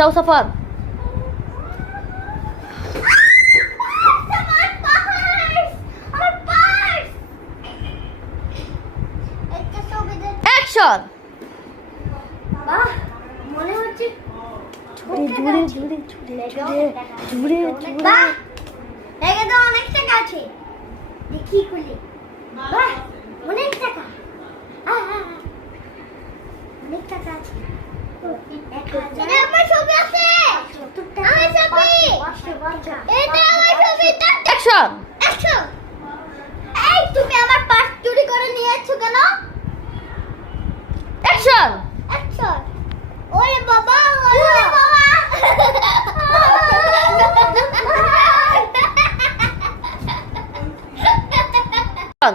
যাও সাফাত। অ্যাকশন। মনে হচ্ছে জোরে জোরে জোরে জোরে জোরে জোরে জোরে। বাহ, এখানে তো অনেক টাকা আছে। দেখি খুলে। বাহ, অনেক টাকা। অনেক টাকা আছে। এটা আমার ছবি আছে। আমার ছবি। এটা আমার ছবি। অ্যাকশন। অ্যাকশন। এই তুমি আমার পার্স চুরি করে নিয়েছো কেন? অ্যাকশন। অ্যাকশন। ওরে বাবা, ওরে বাবা। অ্যাকশন।